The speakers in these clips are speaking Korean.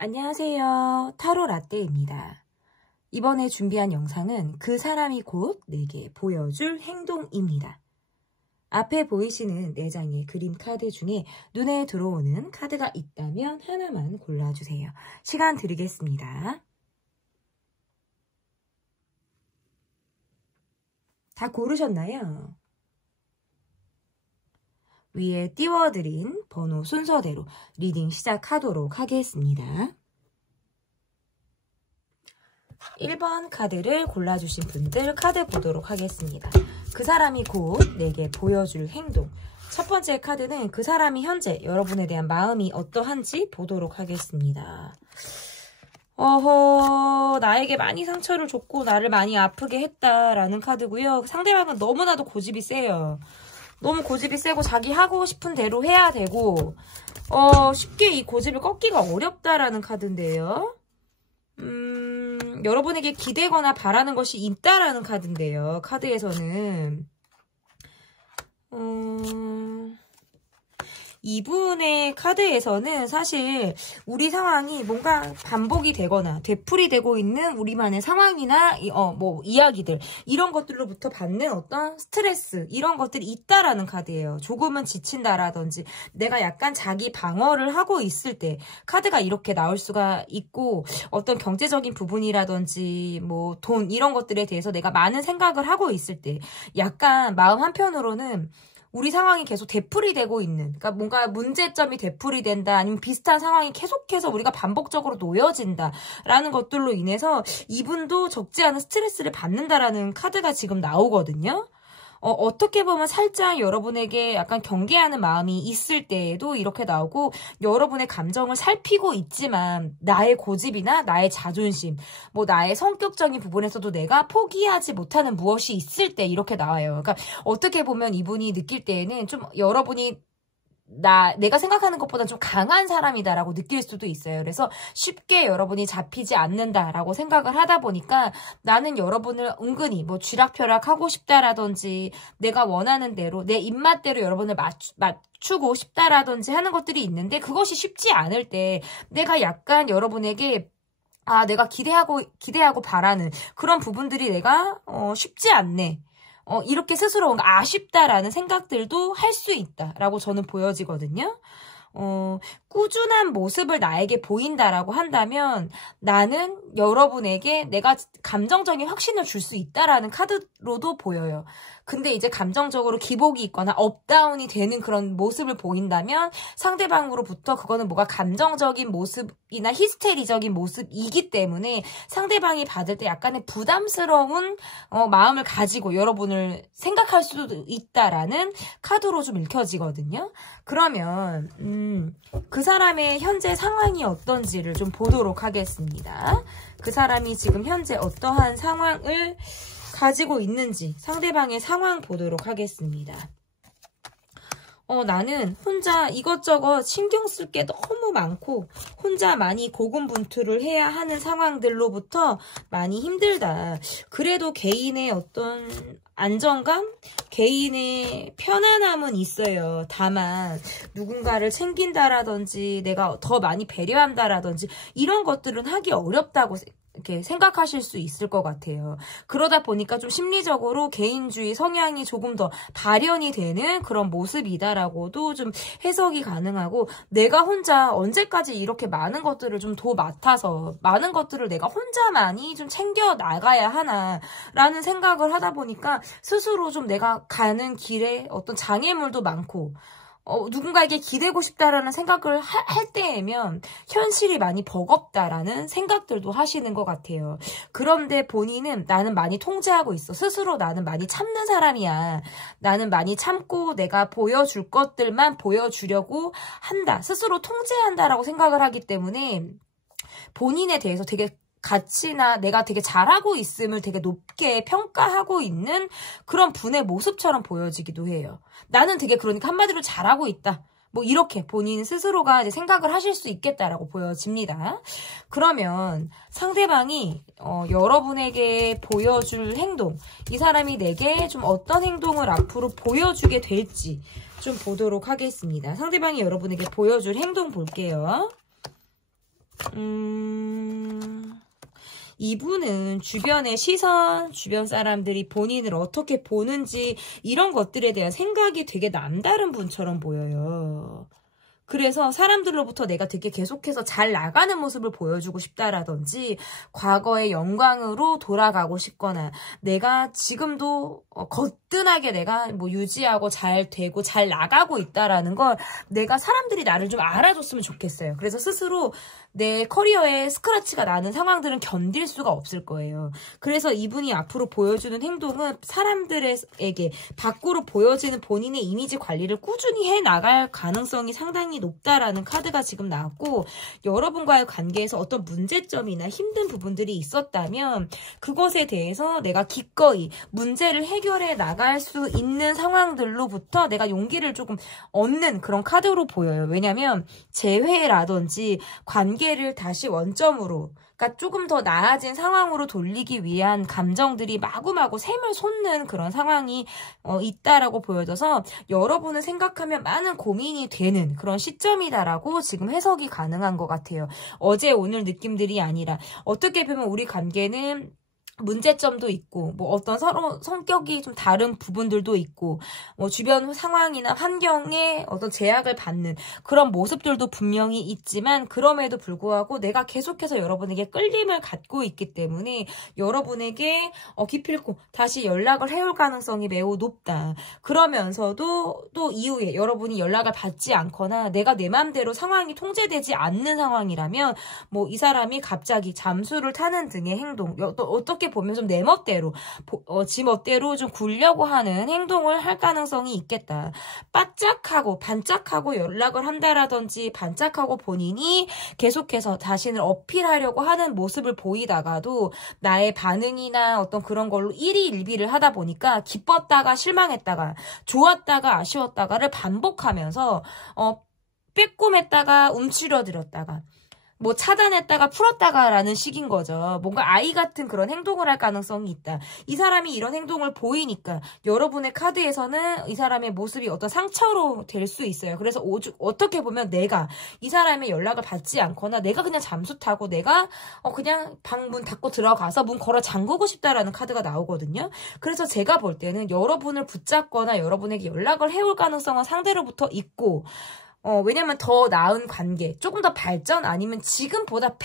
안녕하세요. 타로 라떼입니다. 이번에 준비한 영상은 그 사람이 곧 내게 보여줄 행동입니다. 앞에 보이시는 4장의 그림 카드 중에 눈에 들어오는 카드가 있다면 하나만 골라주세요. 시간 드리겠습니다. 다 고르셨나요? 위에 띄워드린 번호 순서대로 리딩 시작하도록 하겠습니다. 1번 카드를 골라주신 분들 카드 보도록 하겠습니다. 그 사람이 곧 내게 보여줄 행동. 첫 번째 카드는 그 사람이 현재 여러분에 대한 마음이 어떠한지 보도록 하겠습니다. 나에게 많이 상처를 줬고 나를 많이 아프게 했다라는 카드고요. 상대방은 너무나도 고집이 세요. 너무 고집이 세고 자기 하고 싶은 대로 해야 되고 쉽게 이 고집을 꺾기가 어렵다라는 카드인데요. 여러분에게 기대거나 바라는 것이 있다라는 카드인데요. 카드에서는 이분의 카드에서는 사실 우리 상황이 뭔가 반복이 되거나 되풀이되고 있는 우리만의 상황이나 이야기들 이런 것들로부터 받는 어떤 스트레스 이런 것들이 있다라는 카드예요. 조금은 지친다라든지 내가 약간 자기 방어를 하고 있을 때 카드가 이렇게 나올 수가 있고 어떤 경제적인 부분이라든지 뭐 돈 이런 것들에 대해서 내가 많은 생각을 하고 있을 때 약간 마음 한편으로는 우리 상황이 계속 되풀이되고 있는 그러니까 뭔가 문제점이 되풀이된다 아니면 비슷한 상황이 계속해서 우리가 반복적으로 놓여진다 라는 것들로 인해서 이분도 적지 않은 스트레스를 받는다라는 카드가 지금 나오거든요. 어떻게 보면 살짝 여러분에게 약간 경계하는 마음이 있을 때에도 이렇게 나오고 여러분의 감정을 살피고 있지만 나의 고집이나 나의 자존심, 뭐 나의 성격적인 부분에서도 내가 포기하지 못하는 무엇이 있을 때 이렇게 나와요. 그러니까 어떻게 보면 이분이 느낄 때에는 좀 여러분이 내가 생각하는 것보다 좀 강한 사람이다라고 느낄 수도 있어요. 그래서 쉽게 여러분이 잡히지 않는다라고 생각을 하다 보니까 나는 여러분을 은근히 뭐 쥐락펴락하고 싶다라든지 내가 원하는 대로 내 입맛대로 여러분을 맞추고 싶다라든지 하는 것들이 있는데 그것이 쉽지 않을 때 내가 약간 여러분에게 내가 기대하고 바라는 그런 부분들이 내가 쉽지 않네. 이렇게 스스로 뭔가 아쉽다라는 생각들도 할 수 있다라고 저는 보여지거든요. 꾸준한 모습을 나에게 보인다라고 한다면 나는 여러분에게 내가 감정적인 확신을 줄 수 있다라는 카드로도 보여요. 근데 이제 감정적으로 기복이 있거나 업다운이 되는 그런 모습을 보인다면 상대방으로부터 그거는 뭐가 감정적인 모습이나 히스테리적인 모습이기 때문에 상대방이 받을 때 약간의 부담스러운 마음을 가지고 여러분을 생각할 수도 있다라는 카드로 좀 읽혀지거든요. 그러면 그 사람의 현재 상황이 어떤지를 좀 보도록 하겠습니다. 그 사람이 지금 현재 어떠한 상황을 가지고 있는지 상대방의 상황 보도록 하겠습니다. 나는 혼자 이것저것 신경 쓸 게 너무 많고 혼자 많이 고군분투를 해야 하는 상황들로부터 많이 힘들다. 그래도 개인의 어떤 안정감, 개인의 편안함은 있어요. 다만 누군가를 챙긴다라든지 내가 더 많이 배려한다라든지 이런 것들은 하기 어렵다고 이렇게 생각하실 수 있을 것 같아요. 그러다 보니까 좀 심리적으로 개인주의 성향이 조금 더 발현이 되는 그런 모습이다라고도 좀 해석이 가능하고 내가 혼자 언제까지 이렇게 많은 것들을 좀 맡아서 많은 것들을 내가 혼자만이 좀 챙겨 나가야 하나라는 생각을 하다 보니까 스스로 좀 내가 가는 길에 어떤 장애물도 많고 누군가에게 기대고 싶다라는 생각을 할 때면 현실이 많이 버겁다라는 생각들도 하시는 것 같아요. 그런데 본인은 나는 많이 통제하고 있어. 스스로 나는 많이 참는 사람이야. 나는 많이 참고 내가 보여줄 것들만 보여주려고 한다. 스스로 통제한다라고 생각을 하기 때문에 본인에 대해서 되게 가치나 내가 되게 잘하고 있음을 되게 높게 평가하고 있는 그런 분의 모습처럼 보여지기도 해요. 나는 되게 그러니까 한마디로 잘하고 있다. 뭐 이렇게 본인 스스로가 이제 생각을 하실 수 있겠다라고 보여집니다. 그러면 상대방이 여러분에게 보여줄 행동, 이 사람이 내게 좀 어떤 행동을 앞으로 보여주게 될지 좀 보도록 하겠습니다. 상대방이 여러분에게 보여줄 행동 볼게요. 이분은 주변의 시선, 주변 사람들이 본인을 어떻게 보는지 이런 것들에 대한 생각이 되게 남다른 분처럼 보여요. 그래서 사람들로부터 내가 되게 계속해서 잘 나가는 모습을 보여주고 싶다라든지 과거의 영광으로 돌아가고 싶거나 내가 지금도 거뜬하게 내가 뭐 유지하고 잘 되고 잘 나가고 있다라는 걸 내가 사람들이 나를 좀 알아줬으면 좋겠어요. 그래서 스스로 내 커리어에 스크래치가 나는 상황들은 견딜 수가 없을 거예요. 그래서 이분이 앞으로 보여주는 행동은 사람들에게 밖으로 보여지는 본인의 이미지 관리를 꾸준히 해나갈 가능성이 상당히 높다라는 카드가 지금 나왔고, 여러분과의 관계에서 어떤 문제점이나 힘든 부분들이 있었다면 그것에 대해서 내가 기꺼이 문제를 해결해 나갈 수 있는 상황들로부터 내가 용기를 조금 얻는 그런 카드로 보여요. 왜냐면 재회라든지 관계를 다시 원점으로, 그러니까 조금 더 나아진 상황으로 돌리기 위한 감정들이 마구마구 샘을 솟는 그런 상황이 있다라고 보여져서 여러분을 생각하면 많은 고민이 되는 그런 시점이다라고 지금 해석이 가능한 것 같아요. 어제 오늘 느낌들이 아니라 어떻게 보면 우리 관계는 문제점도 있고 뭐 어떤 서로 성격이 좀 다른 부분들도 있고 뭐 주변 상황이나 환경에 어떤 제약을 받는 그런 모습들도 분명히 있지만, 그럼에도 불구하고 내가 계속해서 여러분에게 끌림을 갖고 있기 때문에 여러분에게 기필코 다시 연락을 해올 가능성이 매우 높다. 그러면서도 또 이후에 여러분이 연락을 받지 않거나 내가 내 맘대로 상황이 통제되지 않는 상황이라면 뭐 이 사람이 갑자기 잠수를 타는 등의 행동, 또 어떻게 보면 좀 내 멋대로 지 멋대로 좀 굴려고 하는 행동을 할 가능성이 있겠다. 바짝하고 반짝하고 연락을 한다라든지 반짝하고 본인이 계속해서 자신을 어필하려고 하는 모습을 보이다가도 나의 반응이나 어떤 그런 걸로 일희일비를 하다 보니까 기뻤다가 실망했다가 좋았다가 아쉬웠다가를 반복하면서 빼꼼했다가 움츠러들었다가 뭐 차단했다가 풀었다가라는 식인 거죠. 뭔가 아이 같은 그런 행동을 할 가능성이 있다. 이 사람이 이런 행동을 보이니까 여러분의 카드에서는 이 사람의 모습이 어떤 상처로 될 수 있어요. 그래서 어떻게 보면 내가 이 사람의 연락을 받지 않거나 내가 그냥 잠수 타고 내가 그냥 방 문 닫고 들어가서 문 걸어 잠그고 싶다라는 카드가 나오거든요. 그래서 제가 볼 때는 여러분을 붙잡거나 여러분에게 연락을 해올 가능성은 상대로부터 있고, 왜냐면 더 나은 관계, 조금 더 발전 아니면 지금보다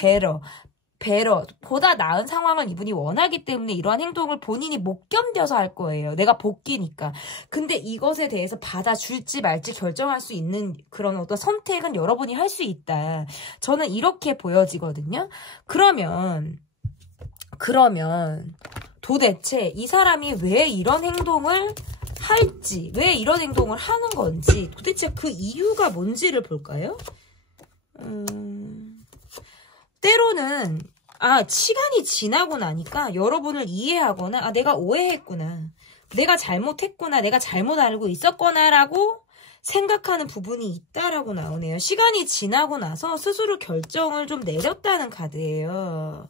보다 나은 상황을 이분이 원하기 때문에 이러한 행동을 본인이 못 견뎌서 할 거예요. 내가 복귀니까. 근데 이것에 대해서 받아줄지 말지 결정할 수 있는 그런 어떤 선택은 여러분이 할 수 있다. 저는 이렇게 보여지거든요. 그러면 도대체 이 사람이 왜 이런 행동을 할지, 왜 이런 행동을 하는 건지, 도대체 그 이유가 뭔지를 볼까요? 때로는 시간이 지나고 나니까 여러분을 이해하거나 내가 오해했구나, 내가 잘못했구나, 내가 잘못 알고 있었거나 라고 생각하는 부분이 있다라고 나오네요. 시간이 지나고 나서 스스로 결정을 좀 내렸다는 카드예요.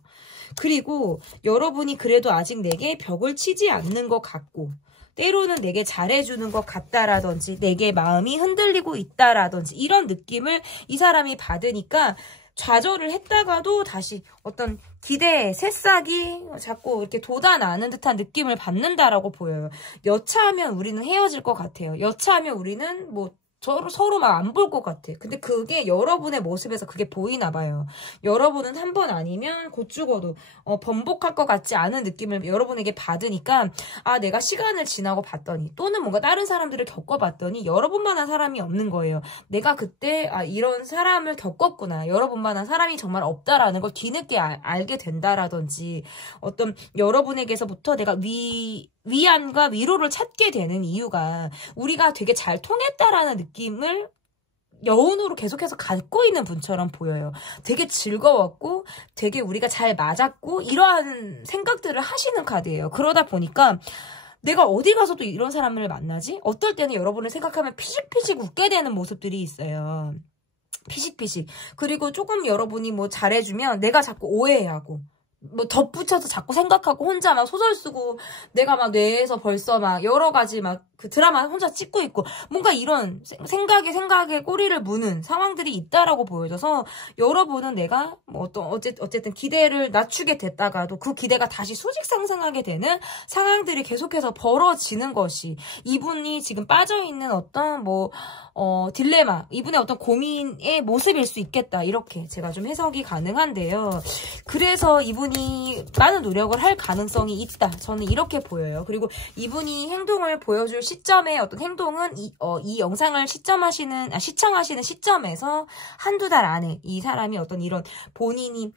그리고 여러분이 그래도 아직 내게 벽을 치지 않는 것 같고, 때로는 내게 잘해주는 것 같다라든지 내게 마음이 흔들리고 있다라든지 이런 느낌을 이 사람이 받으니까 좌절을 했다가도 다시 어떤 기대의 새싹이 자꾸 이렇게 돋아나는 듯한 느낌을 받는다라고 보여요. 여차하면 우리는 헤어질 것 같아요. 여차하면 우리는 뭐 서로 막 안 볼 것 같아. 근데 그게 여러분의 모습에서 그게 보이나 봐요. 여러분은 한 번 아니면 곧 죽어도 번복할 것 같지 않은 느낌을 여러분에게 받으니까 내가 시간을 지나고 봤더니 또는 뭔가 다른 사람들을 겪어봤더니 여러분만한 사람이 없는 거예요. 내가 그때 이런 사람을 겪었구나. 여러분만한 사람이 정말 없다라는 걸 뒤늦게 알게 된다라든지, 어떤 여러분에게서부터 내가 위안과 위로를 찾게 되는 이유가 우리가 되게 잘 통했다라는 느낌을 여운으로 계속해서 갖고 있는 분처럼 보여요. 되게 즐거웠고 되게 우리가 잘 맞았고 이러한 생각들을 하시는 카드예요. 그러다 보니까 내가 어디 가서도 이런 사람을 만나지? 어떨 때는 여러분을 생각하면 피식피식 웃게 되는 모습들이 있어요. 피식피식. 그리고 조금 여러분이 뭐 잘해주면 내가 자꾸 오해하고 뭐 덧붙여서 자꾸 생각하고 혼자 막 소설 쓰고 내가 막 뇌에서 벌써 막 여러 가지 막 그 드라마 혼자 찍고 있고 뭔가 이런 생각에 꼬리를 무는 상황들이 있다라고 보여져서 여러분은 내가 뭐 어쨌든 기대를 낮추게 됐다가도 그 기대가 다시 수직 상승하게 되는 상황들이 계속해서 벌어지는 것이 이분이 지금 빠져있는 어떤 딜레마, 이분의 어떤 고민의 모습일 수 있겠다. 이렇게 제가 좀 해석이 가능한데요. 그래서 이분이 많은 노력을 할 가능성이 있다. 저는 이렇게 보여요. 그리고 이분이 행동을 보여줄 시점의 어떤 행동은 이 영상을 시청하시는 시점에서 한두 달 안에 이 사람이 어떤 이런 본인이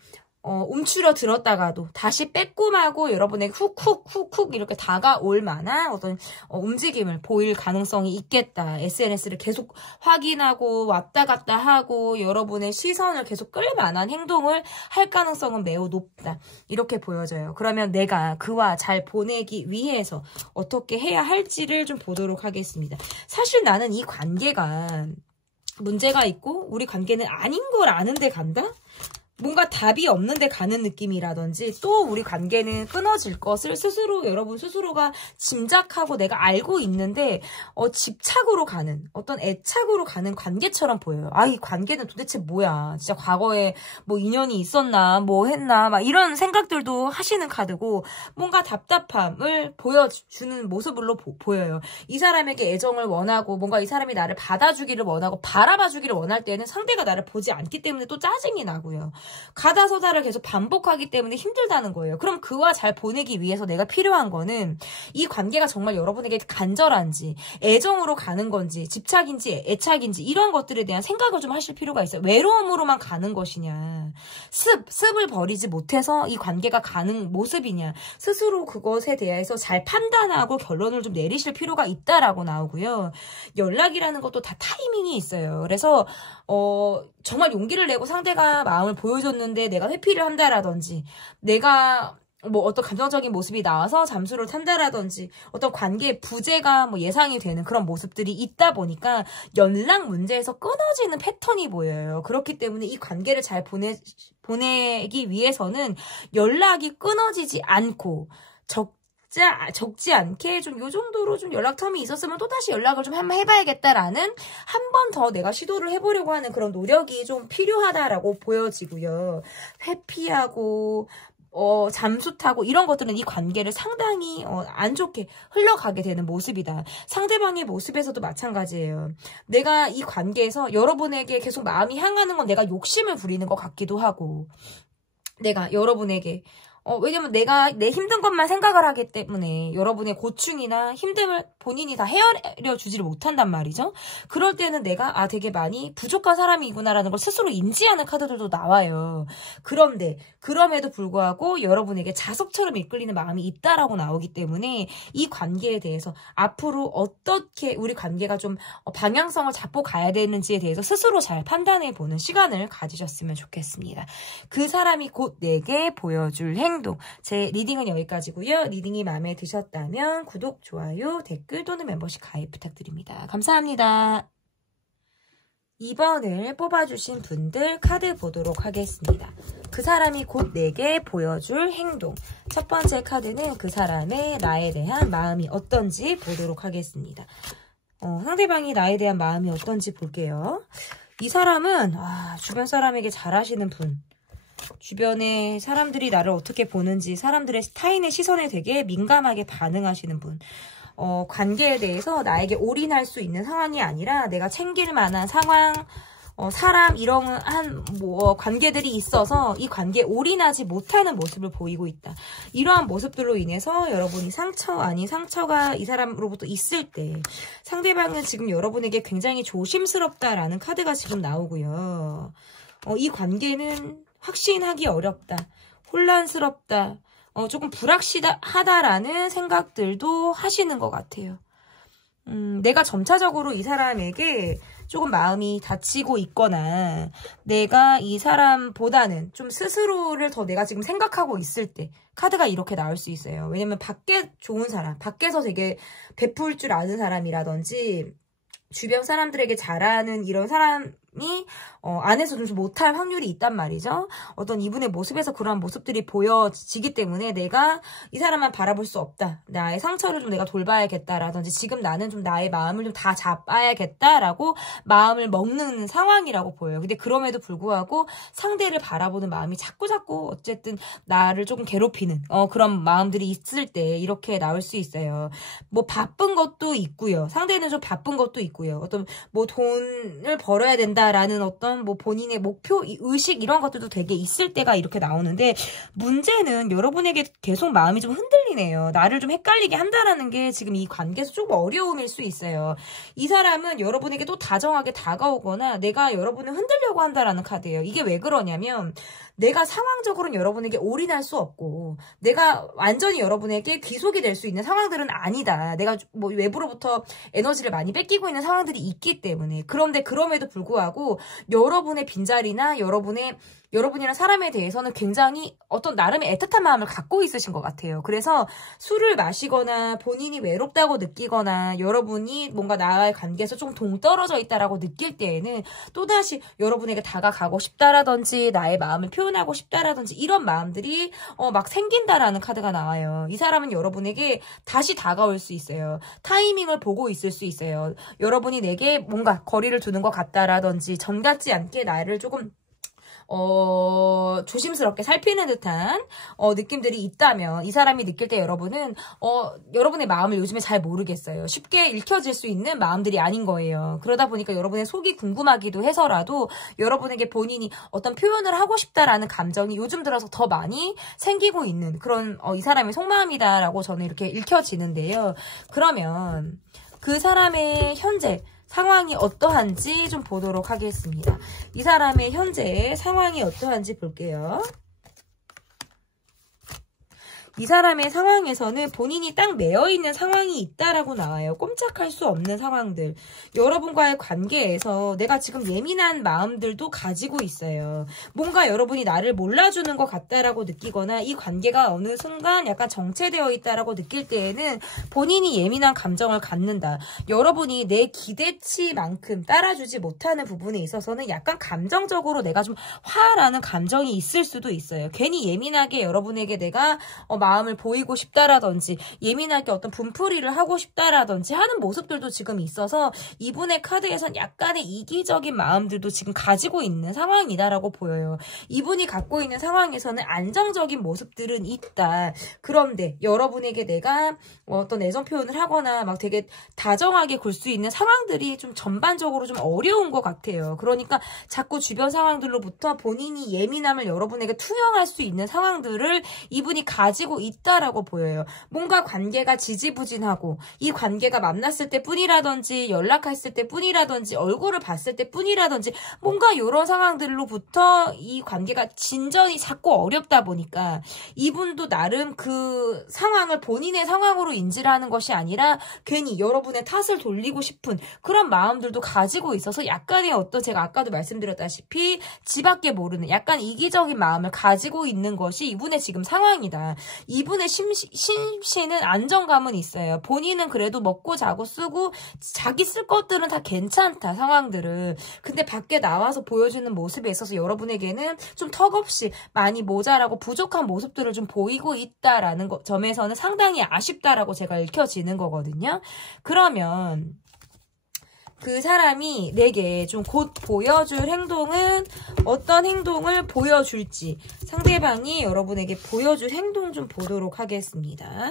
움츠려 들었다가도 다시 빼꼼하고 여러분에게 훅 이렇게 다가올 만한 어떤 움직임을 보일 가능성이 있겠다. SNS를 계속 확인하고 왔다 갔다 하고 여러분의 시선을 계속 끌 만한 행동을 할 가능성은 매우 높다. 이렇게 보여져요. 그러면 내가 그와 잘 보내기 위해서 어떻게 해야 할지를 좀 보도록 하겠습니다. 사실 나는 이 관계가 문제가 있고 우리 관계는 아닌 걸 아는데 간다? 뭔가 답이 없는데 가는 느낌이라든지 또 우리 관계는 끊어질 것을 여러분 스스로가 짐작하고 내가 알고 있는데 집착으로 가는 어떤 애착으로 가는 관계처럼 보여요. 아, 이 관계는 도대체 뭐야. 진짜 과거에 뭐 인연이 있었나 뭐 했나 막 이런 생각들도 하시는 카드고 뭔가 답답함을 보여주는 모습으로 보여요. 이 사람에게 애정을 원하고 뭔가 이 사람이 나를 받아주기를 원하고 바라봐주기를 원할 때는 상대가 나를 보지 않기 때문에 또 짜증이 나고요. 가다서다를 계속 반복하기 때문에 힘들다는 거예요. 그럼 그와 잘 보내기 위해서 내가 필요한 거는 이 관계가 정말 여러분에게 간절한지 애정으로 가는 건지 집착인지 애착인지 이런 것들에 대한 생각을 좀 하실 필요가 있어요. 외로움으로만 가는 것이냐 습을 버리지 못해서 이 관계가 가는 모습이냐 스스로 그것에 대해서 잘 판단하고 결론을 좀 내리실 필요가 있다라고 나오고요. 연락이라는 것도 다 타이밍이 있어요. 그래서 정말 용기를 내고 상대가 마음을 보여줬는데 내가 회피를 한다라든지 내가 뭐 어떤 감정적인 모습이 나와서 잠수를 탄다라든지 어떤 관계의 부재가 뭐 예상이 되는 그런 모습들이 있다 보니까 연락 문제에서 끊어지는 패턴이 보여요. 그렇기 때문에 이 관계를 잘 보내기 위해서는 연락이 끊어지지 않고 적지 않게 좀 요 정도로 좀 연락 텀이 있었으면 또다시 연락을 좀 한번 해봐야겠다라는 한 번 더 내가 시도를 해보려고 하는 그런 노력이 좀 필요하다라고 보여지고요. 회피하고 잠수 타고 이런 것들은 이 관계를 상당히 안 좋게 흘러가게 되는 모습이다. 상대방의 모습에서도 마찬가지예요. 내가 이 관계에서 여러분에게 계속 마음이 향하는 건 내가 욕심을 부리는 것 같기도 하고 내가 여러분에게 왜냐면 내가 내 힘든 것만 생각을 하기 때문에 여러분의 고충이나 힘듦을 본인이 다 헤아려 주지를 못한단 말이죠. 그럴 때는 내가 되게 많이 부족한 사람이구나라는 걸 스스로 인지하는 카드들도 나와요. 그런데 그럼에도 불구하고 여러분에게 자석처럼 이끌리는 마음이 있다라고 나오기 때문에 이 관계에 대해서 앞으로 어떻게 우리 관계가 좀 방향성을 잡고 가야 되는지에 대해서 스스로 잘 판단해보는 시간을 가지셨으면 좋겠습니다. 그 사람이 곧 내게 보여줄 행동. 제 리딩은 여기까지고요. 리딩이 마음에 드셨다면 구독, 좋아요, 댓글 또는 멤버십 가입 부탁드립니다. 감사합니다. 2번을 뽑아주신 분들 카드 보도록 하겠습니다. 그 사람이 곧 내게 보여줄 행동. 첫 번째 카드는 그 사람의 나에 대한 마음이 어떤지 보도록 하겠습니다. 상대방이 나에 대한 마음이 어떤지 볼게요. 이 사람은 주변 사람에게 잘하시는 분. 주변에 사람들이 나를 어떻게 보는지 사람들의 타인의 시선에 되게 민감하게 반응하시는 분. 관계에 대해서 나에게 올인할 수 있는 상황이 아니라 내가 챙길 만한 상황, 사람 이런 관계들이 있어서 이 관계에 올인하지 못하는 모습을 보이고 있다. 이러한 모습들로 인해서 여러분이 상처 아닌 상처가 이 사람으로부터 있을 때 상대방은 지금 여러분에게 굉장히 조심스럽다라는 카드가 지금 나오고요. 이 관계는 확신하기 어렵다. 혼란스럽다. 조금 불확실하다라는 생각들도 하시는 것 같아요. 내가 점차적으로 이 사람에게 조금 마음이 다치고 있거나 내가 이 사람보다는 좀 스스로를 더 내가 지금 생각하고 있을 때 카드가 이렇게 나올 수 있어요. 왜냐면 밖에 좋은 사람, 밖에서 되게 베풀 줄 아는 사람이라든지 주변 사람들에게 잘하는 이런 사람이 안에서 좀 못할 확률이 있단 말이죠. 어떤 이분의 모습에서 그러한 모습들이 보여지기 때문에 내가 이 사람만 바라볼 수 없다. 나의 상처를 좀 내가 돌봐야겠다라든지 지금 나는 좀 나의 마음을 좀 다 잡아야겠다라고 마음을 먹는 상황이라고 보여요. 근데 그럼에도 불구하고 상대를 바라보는 마음이 자꾸자꾸 어쨌든 나를 조금 괴롭히는 그런 마음들이 있을 때 이렇게 나올 수 있어요. 뭐 바쁜 것도 있고요. 상대는 좀 바쁜 것도 있고요. 어떤 뭐 돈을 벌어야 된다라는 어떤 뭐 본인의 목표, 의식 이런 것들도 되게 있을 때가 이렇게 나오는데 문제는 여러분에게 계속 마음이 좀 흔들리네요. 나를 좀 헷갈리게 한다라는 게 지금 이 관계에서 조금 어려움일 수 있어요. 이 사람은 여러분에게 또 다정하게 다가오거나 내가 여러분을 흔들려고 한다라는 카드예요. 이게 왜 그러냐면 내가 상황적으로는 여러분에게 올인할 수 없고 내가 완전히 여러분에게 귀속이 될 수 있는 상황들은 아니다. 내가 뭐 외부로부터 에너지를 많이 뺏기고 있는 상황들이 있기 때문에 그런데 그럼에도 불구하고 여러분의 빈자리나 여러분이란 사람에 대해서는 굉장히 어떤 나름의 애틋한 마음을 갖고 있으신 것 같아요. 그래서 술을 마시거나 본인이 외롭다고 느끼거나 여러분이 뭔가 나와의 관계에서 좀 동떨어져 있다라고 느낄 때에는 또다시 여러분에게 다가가고 싶다라든지 나의 마음을 표현하고 싶다라든지 이런 마음들이 막 생긴다라는 카드가 나와요. 이 사람은 여러분에게 다시 다가올 수 있어요. 타이밍을 보고 있을 수 있어요. 여러분이 내게 뭔가 거리를 두는 것 같다라든지 전 같지 않게 나를 조금 조심스럽게 살피는 듯한 느낌들이 있다면 이 사람이 느낄 때 여러분은 여러분의 마음을 요즘에 잘 모르겠어요. 쉽게 읽혀질 수 있는 마음들이 아닌 거예요. 그러다 보니까 여러분의 속이 궁금하기도 해서라도 여러분에게 본인이 어떤 표현을 하고 싶다라는 감정이 요즘 들어서 더 많이 생기고 있는 그런 이 사람의 속마음이다라고 저는 이렇게 읽혀지는데요. 그러면 그 사람의 현재 상황이 어떠한지 좀 보도록 하겠습니다. 이 사람의 현재 상황이 어떠한지 볼게요. 이 사람의 상황에서는 본인이 딱 매여있는 상황이 있다라고 나와요. 꼼짝할 수 없는 상황들. 여러분과의 관계에서 내가 지금 예민한 마음들도 가지고 있어요. 뭔가 여러분이 나를 몰라주는 것 같다라고 느끼거나 이 관계가 어느 순간 약간 정체되어 있다라고 느낄 때에는 본인이 예민한 감정을 갖는다. 여러분이 내 기대치만큼 따라주지 못하는 부분에 있어서는 약간 감정적으로 내가 좀 화나는 감정이 있을 수도 있어요. 괜히 예민하게 여러분에게 내가 마음을 보이고 싶다라든지 예민하게 어떤 분풀이를 하고 싶다라든지 하는 모습들도 지금 있어서 이분의 카드에선 약간의 이기적인 마음들도 지금 가지고 있는 상황이다라고 보여요. 이분이 갖고 있는 상황에서는 안정적인 모습들은 있다. 그런데 여러분에게 내가 어떤 애정 표현을 하거나 막 되게 다정하게 굴 수 있는 상황들이 좀 전반적으로 좀 어려운 것 같아요. 그러니까 자꾸 주변 상황들로부터 본인이 예민함을 여러분에게 투영할 수 있는 상황들을 이분이 가지고 있다라고 보여요. 뭔가 관계가 지지부진하고 이 관계가 만났을 때 뿐이라든지 연락했을 때 뿐이라든지 얼굴을 봤을 때 뿐이라든지 뭔가 이런 상황들로부터 이 관계가 진전이 자꾸 어렵다 보니까 이분도 나름 그 상황을 본인의 상황으로 인지를 하는 것이 아니라 괜히 여러분의 탓을 돌리고 싶은 그런 마음들도 가지고 있어서 약간의 어떤 제가 아까도 말씀드렸다시피 지밖에 모르는 약간 이기적인 마음을 가지고 있는 것이 이분의 지금 상황이다. 이분의 심씨는 안정감은 있어요. 본인은 그래도 먹고 자고 쓰고 자기 쓸 것들은 다 괜찮다 상황들은. 근데 밖에 나와서 보여주는 모습에 있어서 여러분에게는 좀 턱없이 많이 모자라고 부족한 모습들을 좀 보이고 있다라는 점에서는 상당히 아쉽다라고 제가 읽혀지는 거거든요. 그러면 그 사람이 내게 좀 곧 보여줄 행동은 어떤 행동을 보여줄지 상대방이 여러분에게 보여줄 행동 좀 보도록 하겠습니다.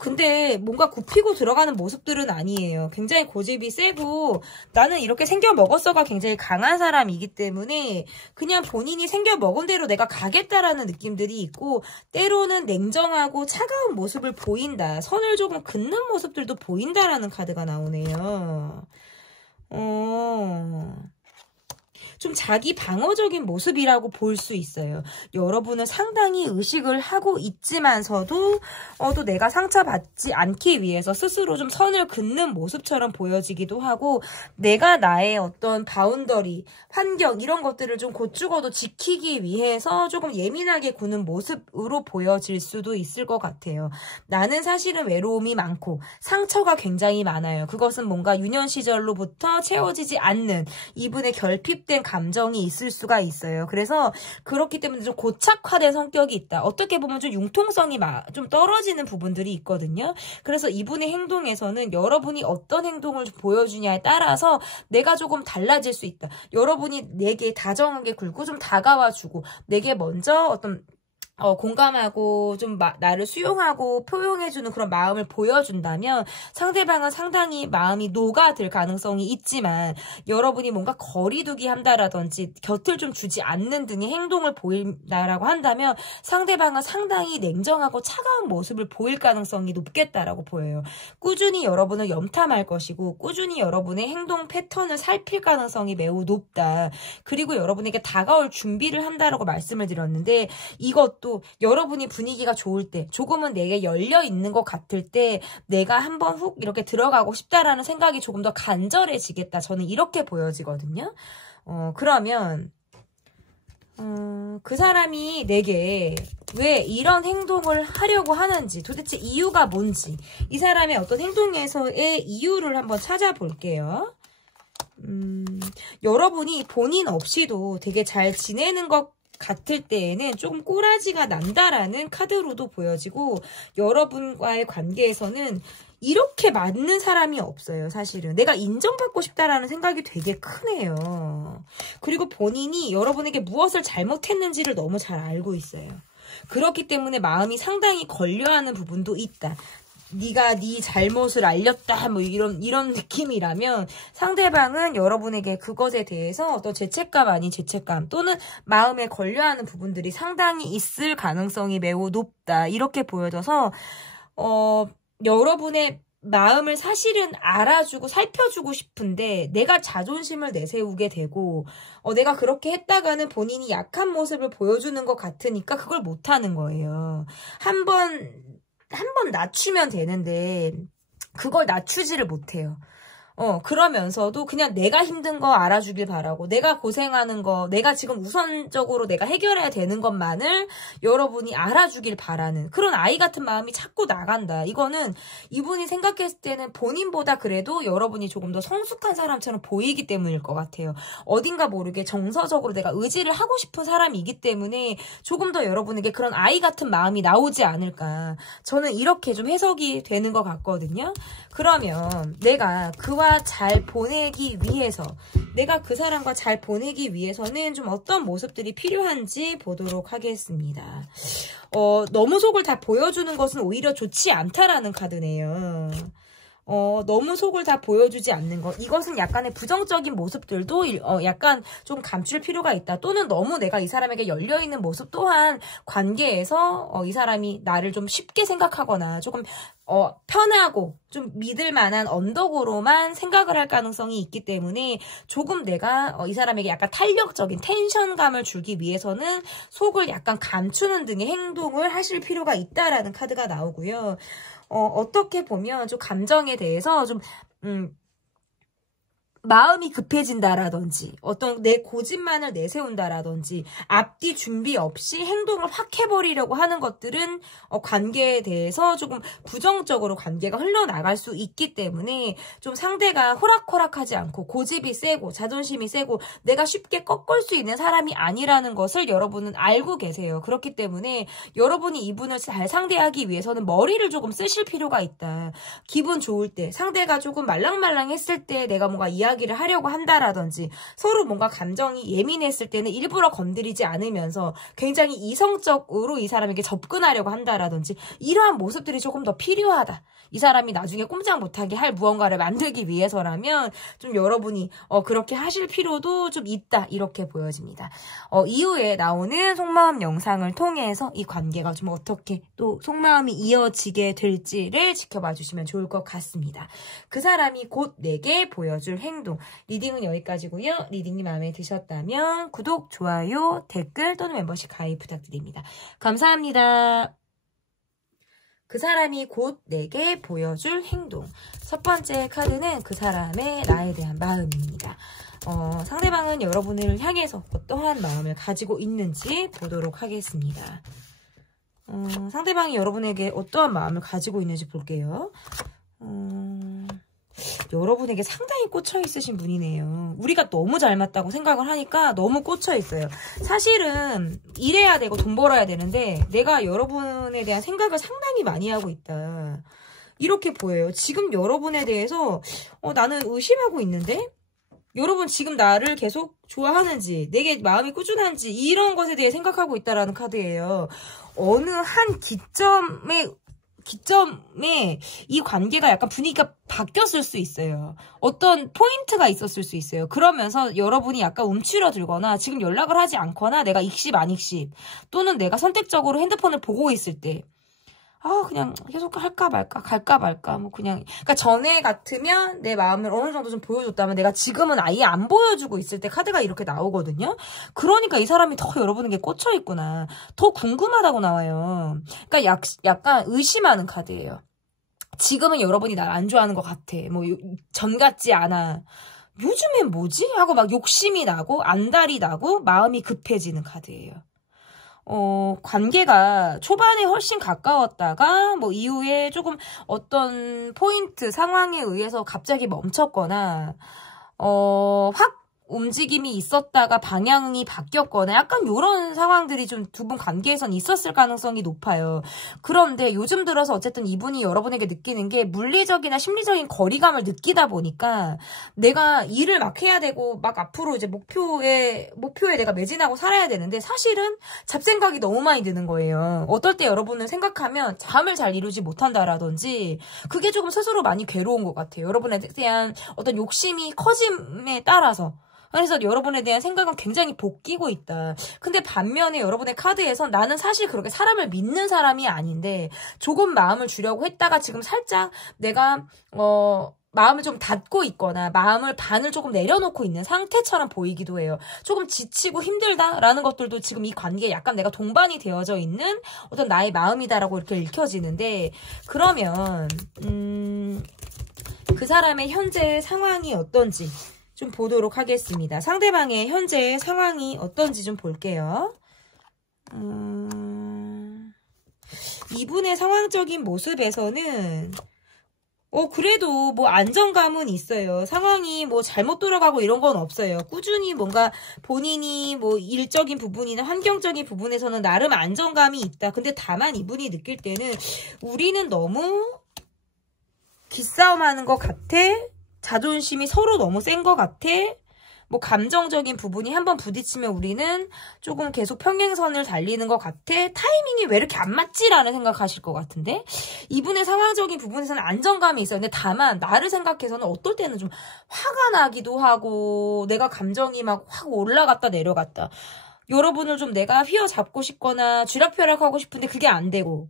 근데 뭔가 굽히고 들어가는 모습들은 아니에요. 굉장히 고집이 세고 나는 이렇게 생겨 먹었어가 굉장히 강한 사람이기 때문에 그냥 본인이 생겨 먹은 대로 내가 가겠다라는 느낌들이 있고 때로는 냉정하고 차가운 모습을 보인다. 선을 조금 긋는 모습들도 보인다라는 카드가 나오네요. 좀 자기 방어적인 모습이라고 볼 수 있어요. 여러분은 상당히 의식을 하고 있지만서도 또 내가 상처받지 않기 위해서 스스로 좀 선을 긋는 모습처럼 보여지기도 하고 내가 나의 어떤 바운더리, 환경 이런 것들을 좀 곧죽어도 지키기 위해서 조금 예민하게 구는 모습으로 보여질 수도 있을 것 같아요. 나는 사실은 외로움이 많고 상처가 굉장히 많아요. 그것은 뭔가 유년 시절로부터 채워지지 않는 이분의 결핍된 감정이 있을 수가 있어요. 그래서 그렇기 때문에 좀 고착화된 성격이 있다. 어떻게 보면 좀 융통성이 좀 떨어지는 부분들이 있거든요. 그래서 이분의 행동에서는 여러분이 어떤 행동을 보여주냐에 따라서 내가 조금 달라질 수 있다. 여러분이 내게 다정하게 굴고 좀 다가와주고 내게 먼저 어떤 공감하고 좀 나를 수용하고 포용해주는 그런 마음을 보여준다면 상대방은 상당히 마음이 녹아들 가능성이 있지만 여러분이 뭔가 거리두기 한다라든지 곁을 좀 주지 않는 등의 행동을 보인다라고 한다면 상대방은 상당히 냉정하고 차가운 모습을 보일 가능성이 높겠다라고 보여요. 꾸준히 여러분을 염탐할 것이고 꾸준히 여러분의 행동 패턴을 살필 가능성이 매우 높다. 그리고 여러분에게 다가올 준비를 한다라고 말씀을 드렸는데 이것도 여러분이 분위기가 좋을 때 조금은 내게 열려 있는 것 같을 때 내가 한번 훅 이렇게 들어가고 싶다라는 생각이 조금 더 간절해지겠다. 저는 이렇게 보여지거든요. 그러면 그 사람이 내게 왜 이런 행동을 하려고 하는지 도대체 이유가 뭔지 이 사람의 어떤 행동에서의 이유를 한번 찾아볼게요. 여러분이 본인 없이도 되게 잘 지내는 것 같을 때에는 조금 꼬라지가 난다라는 카드로도 보여지고 여러분과의 관계에서는 이렇게 맞는 사람이 없어요. 사실은 내가 인정받고 싶다라는 생각이 되게 크네요. 그리고 본인이 여러분에게 무엇을 잘못했는지를 너무 잘 알고 있어요. 그렇기 때문에 마음이 상당히 걸려하는 부분도 있다. 네가 네 잘못을 알렸다 뭐 이런 느낌이라면 상대방은 여러분에게 그것에 대해서 어떤 죄책감 아닌 죄책감 또는 마음에 걸려하는 부분들이 상당히 있을 가능성이 매우 높다. 이렇게 보여져서 여러분의 마음을 사실은 알아주고 살펴주고 싶은데 내가 자존심을 내세우게 되고 내가 그렇게 했다가는 본인이 약한 모습을 보여주는 것 같으니까 그걸 못하는 거예요. 한 번 낮추면 되는데 그걸 낮추지를 못해요. 그러면서도 그냥 내가 힘든 거 알아주길 바라고 내가 고생하는 거 내가 지금 우선적으로 내가 해결해야 되는 것만을 여러분이 알아주길 바라는 그런 아이 같은 마음이 자꾸 나간다. 이거는 이분이 생각했을 때는 본인보다 그래도 여러분이 조금 더 성숙한 사람처럼 보이기 때문일 것 같아요. 어딘가 모르게 정서적으로 내가 의지를 하고 싶은 사람이기 때문에 조금 더 여러분에게 그런 아이 같은 마음이 나오지 않을까. 저는 이렇게 좀 해석이 되는 것 같거든요. 그러면 내가 그와 잘 보내기 위해서 내가 그 사람과 잘 보내기 위해서는 좀 어떤 모습들이 필요한지 보도록 하겠습니다. 너무 속을 다 보여주는 것은 오히려 좋지 않다라는 카드네요. 너무 속을 다 보여주지 않는 것. 이것은 약간의 부정적인 모습들도 약간 좀 감출 필요가 있다. 또는 너무 내가 이 사람에게 열려있는 모습 또한 관계에서 이 사람이 나를 좀 쉽게 생각하거나 조금 편하고 좀 믿을 만한 언덕으로만 생각을 할 가능성이 있기 때문에 조금 내가 이 사람에게 약간 탄력적인 텐션감을 주기 위해서는 속을 약간 감추는 등의 행동을 하실 필요가 있다라는 카드가 나오고요. 어떻게 보면 좀 감정에 대해서 좀 마음이 급해진다라든지 어떤 내 고집만을 내세운다라든지 앞뒤 준비 없이 행동을 확 해버리려고 하는 것들은 관계에 대해서 조금 부정적으로 관계가 흘러나갈 수 있기 때문에 좀 상대가 호락호락하지 않고 고집이 세고 자존심이 세고 내가 쉽게 꺾을 수 있는 사람이 아니라는 것을 여러분은 알고 계세요. 그렇기 때문에 여러분이 이분을 잘 상대하기 위해서는 머리를 조금 쓰실 필요가 있다. 기분 좋을 때 상대가 조금 말랑말랑했을 때 내가 뭔가 이야기를 하려고 한다라든지 서로 뭔가 감정이 예민했을 때는 일부러 건드리지 않으면서 굉장히 이성적으로 이 사람에게 접근하려고 한다라든지 이러한 모습들이 조금 더 필요하다. 이 사람이 나중에 꼼짝 못하게 할 무언가를 만들기 위해서라면 좀 여러분이 그렇게 하실 필요도 좀 있다 이렇게 보여집니다. 이후에 나오는 속마음 영상을 통해서 이 관계가 좀 어떻게 또 속마음이 이어지게 될지를 지켜봐 주시면 좋을 것 같습니다. 그 사람이 곧 내게 보여줄 행동. 리딩은 여기까지고요. 리딩이 마음에 드셨다면 구독, 좋아요, 댓글 또는 멤버십 가입 부탁드립니다. 감사합니다. 그 사람이 곧 내게 보여줄 행동. 첫 번째 카드는 그 사람의 나에 대한 마음입니다. 상대방은 여러분을 향해서 어떠한 마음을 가지고 있는지 보도록 하겠습니다. 상대방이 여러분에게 어떠한 마음을 가지고 있는지 볼게요. 여러분에게 상당히 꽂혀 있으신 분이네요. 우리가 너무 잘 맞다고 생각을 하니까 너무 꽂혀 있어요. 사실은 일해야 되고 돈 벌어야 되는데 내가 여러분에 대한 생각을 상당히 많이 하고 있다. 이렇게 보여요. 지금 여러분에 대해서 나는 의심하고 있는데 여러분 지금 나를 계속 좋아하는지 내게 마음이 꾸준한지 이런 것에 대해 생각하고 있다라는 카드예요. 어느 한 기점에 이 관계가 약간 분위기가 바뀌었을 수 있어요. 어떤 포인트가 있었을 수 있어요. 그러면서 여러분이 약간 움츠러들거나 지금 연락을 하지 않거나 내가 익십 안 익십 또는 내가 선택적으로 핸드폰을 보고 있을 때 그냥 계속 할까 말까 갈까 말까 뭐 그냥 그러니까 전에 같으면 내 마음을 어느 정도 좀 보여줬다면 내가 지금은 아예 안 보여주고 있을 때 카드가 이렇게 나오거든요. 그러니까 이 사람이 더 여러분에게 꽂혀 있구나. 더 궁금하다고 나와요. 그러니까 약간 의심하는 카드예요. 지금은 여러분이 날 안 좋아하는 것 같아. 뭐 전 같지 않아. 요즘엔 뭐지? 하고 막 욕심이 나고 안달이 나고 마음이 급해지는 카드예요. 관계가 초반에 훨씬 가까웠다가 뭐 이후에 조금 어떤 포인트 상황에 의해서 갑자기 멈췄거나 확 움직임이 있었다가 방향이 바뀌었거나 약간 이런 상황들이 좀 두 분 관계에선 있었을 가능성이 높아요. 그런데 요즘 들어서 어쨌든 이분이 여러분에게 느끼는 게 물리적이나 심리적인 거리감을 느끼다 보니까 내가 일을 막 해야 되고 막 앞으로 이제 목표에 내가 매진하고 살아야 되는데 사실은 잡생각이 너무 많이 드는 거예요. 어떨 때 여러분은 생각하면 잠을 잘 이루지 못한다라든지 그게 조금 스스로 많이 괴로운 것 같아요. 여러분에 대한 어떤 욕심이 커짐에 따라서 그래서 여러분에 대한 생각은 굉장히 볶이고 있다. 근데 반면에 여러분의 카드에서 나는 사실 그렇게 사람을 믿는 사람이 아닌데 조금 마음을 주려고 했다가 지금 살짝 내가 마음을 좀 닫고 있거나 마음을 반을 조금 내려놓고 있는 상태처럼 보이기도 해요. 조금 지치고 힘들다라는 것들도 지금 이 관계에 약간 내가 동반이 되어져 있는 어떤 나의 마음이다라고 이렇게 읽혀지는데 그러면 그 사람의 현재 상황이 어떤지 좀 보도록 하겠습니다. 상대방의 현재 상황이 어떤지 좀 볼게요. 이분의 상황적인 모습에서는 그래도 뭐 안정감은 있어요. 상황이 뭐 잘못 돌아가고 이런 건 없어요. 꾸준히 뭔가 본인이 뭐 일적인 부분이나 환경적인 부분에서는 나름 안정감이 있다. 근데 다만 이분이 느낄 때는 우리는 너무 기싸움하는 것 같아. 자존심이 서로 너무 센 것 같아. 뭐 감정적인 부분이 한번 부딪히면 우리는 조금 계속 평행선을 달리는 것 같아. 타이밍이 왜 이렇게 안 맞지라는 생각하실 것 같은데 이분의 상황적인 부분에서는 안정감이 있어요. 근데 다만 나를 생각해서는 어떨 때는 좀 화가 나기도 하고 내가 감정이 막 확 올라갔다 내려갔다. 여러분을 좀 내가 휘어잡고 싶거나 쥐락펴락하고 싶은데 그게 안 되고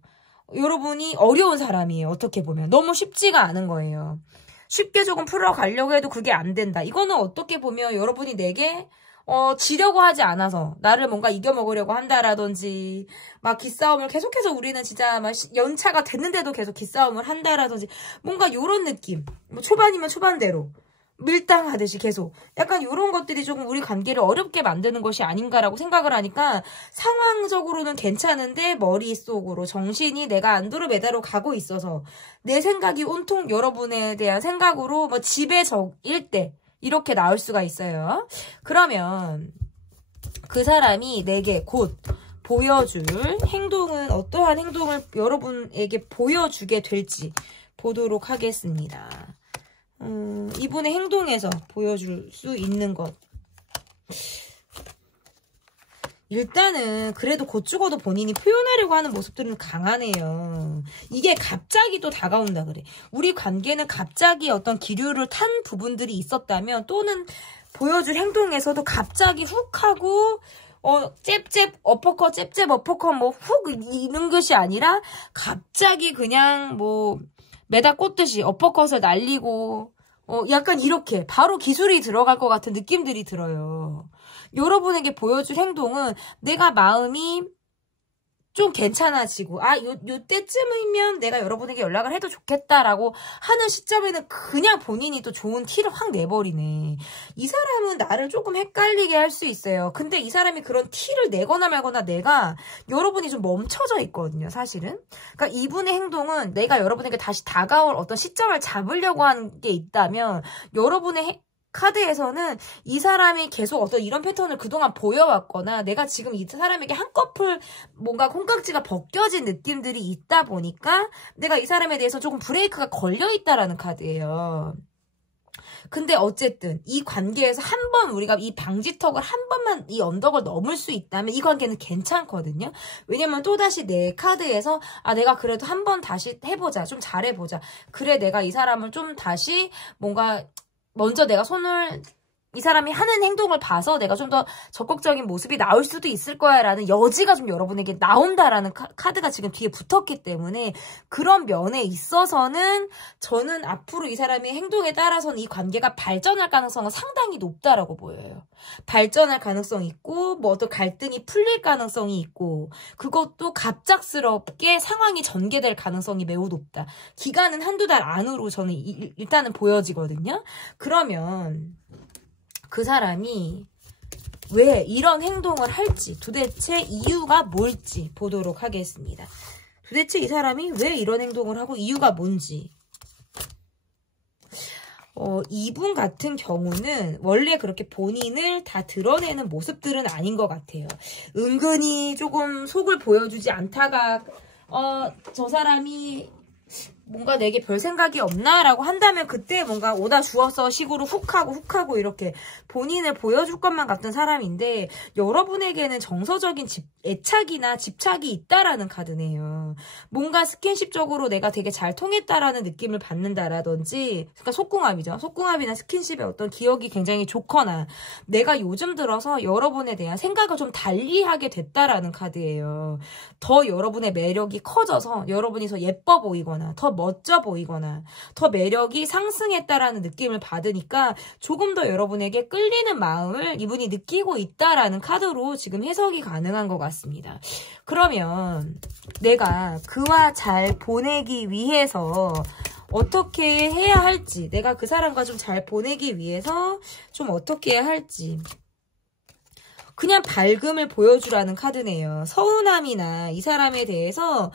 여러분이 어려운 사람이에요. 어떻게 보면 너무 쉽지가 않은 거예요. 쉽게 조금 풀어가려고 해도 그게 안 된다. 이거는 어떻게 보면 여러분이 내게 지려고 하지 않아서 나를 뭔가 이겨먹으려고 한다라든지 막 기싸움을 계속해서 우리는 진짜 막 연차가 됐는데도 계속 기싸움을 한다라든지 뭔가 요런 느낌. 뭐 초반이면 초반대로 밀당하듯이 계속 약간 이런 것들이 조금 우리 관계를 어렵게 만드는 것이 아닌가라고 생각을 하니까 상황적으로는 괜찮은데 머릿속으로 정신이 내가 안드로메다로 가고 있어서 내 생각이 온통 여러분에 대한 생각으로 뭐 지배적일 때 이렇게 나올 수가 있어요. 그러면 그 사람이 내게 곧 보여줄 행동은 어떠한 행동을 여러분에게 보여주게 될지 보도록 하겠습니다. 이분의 행동에서 보여줄 수 있는 것. 일단은 그래도 곧 죽어도 본인이 표현하려고 하는 모습들은 강하네요. 이게 갑자기 또 다가온다 그래. 우리 관계는 갑자기 어떤 기류를 탄 부분들이 있었다면 또는 보여줄 행동에서도 갑자기 훅 하고 잽잽 어퍼컷 잽잽 어퍼컷 뭐 훅 이는 것이 아니라 갑자기 그냥 뭐 매다 꽂듯이 어퍼컷을 날리고 약간 이렇게 바로 기술이 들어갈 것 같은 느낌들이 들어요. 여러분에게 보여줄 행동은 내가 마음이 좀 괜찮아지고 요때쯤이면 내가 여러분에게 연락을 해도 좋겠다라고 하는 시점에는 그냥 본인이 또 좋은 티를 확 내버리네. 이 사람은 나를 조금 헷갈리게 할 수 있어요. 근데 이 사람이 그런 티를 내거나 말거나 내가 여러분이 좀 멈춰져 있거든요, 사실은. 그러니까 이분의 행동은 내가 여러분에게 다시 다가올 어떤 시점을 잡으려고 하는 게 있다면 여러분의 카드에서는 이 사람이 계속 어떤 이런 패턴을 그동안 보여왔거나 내가 지금 이 사람에게 한꺼풀 뭔가 콩깍지가 벗겨진 느낌들이 있다 보니까 내가 이 사람에 대해서 조금 브레이크가 걸려있다라는 카드예요. 근데 어쨌든 이 관계에서 한 번 우리가 이 방지턱을 한 번만 이 언덕을 넘을 수 있다면 이 관계는 괜찮거든요. 왜냐면 또다시 내 카드에서 내가 그래도 한 번 다시 해보자. 좀 잘해보자. 그래 내가 이 사람을 좀 다시 뭔가 먼저 내가 이 사람이 하는 행동을 봐서 내가 좀 더 적극적인 모습이 나올 수도 있을 거야 라는 여지가 좀 여러분에게 나온다라는 카드가 지금 뒤에 붙었기 때문에 그런 면에 있어서는 저는 앞으로 이 사람의 행동에 따라서는 이 관계가 발전할 가능성은 상당히 높다라고 보여요. 발전할 가능성이 있고 뭐 어떤 갈등이 풀릴 가능성이 있고 그것도 갑작스럽게 상황이 전개될 가능성이 매우 높다. 기간은 한두 달 안으로 저는 일단은 보여지거든요. 그러면 그 사람이 왜 이런 행동을 할지 도대체 이유가 뭘지 보도록 하겠습니다. 도대체 이 사람이 왜 이런 행동을 하고 이유가 뭔지. 이분 같은 경우는 원래 그렇게 본인을 다 드러내는 모습들은 아닌 것 같아요. 은근히 조금 속을 보여주지 않다가 저 사람이 뭔가 내게 별 생각이 없나라고 한다면 그때 뭔가 오다 주었어 식으로 훅하고 이렇게 본인을 보여줄 것만 같은 사람인데 여러분에게는 정서적인 애착이나 집착이 있다라는 카드네요. 뭔가 스킨십적으로 내가 되게 잘 통했다라는 느낌을 받는다라든지 그러니까 속궁합이죠. 속궁합이나 스킨십의 어떤 기억이 굉장히 좋거나 내가 요즘 들어서 여러분에 대한 생각을 좀 달리 하게 됐다라는 카드예요. 더 여러분의 매력이 커져서 여러분이 더 예뻐 보이거나 더 멋져 보이거나 더 매력이 상승했다라는 느낌을 받으니까 조금 더 여러분에게 끌리는 마음을 이분이 느끼고 있다라는 카드로 지금 해석이 가능한 것 같습니다. 그러면 내가 그와 잘 보내기 위해서 어떻게 해야 할지 내가 그 사람과 좀 잘 보내기 위해서 좀 어떻게 해야 할지 그냥 밝음을 보여주라는 카드네요. 서운함이나 이 사람에 대해서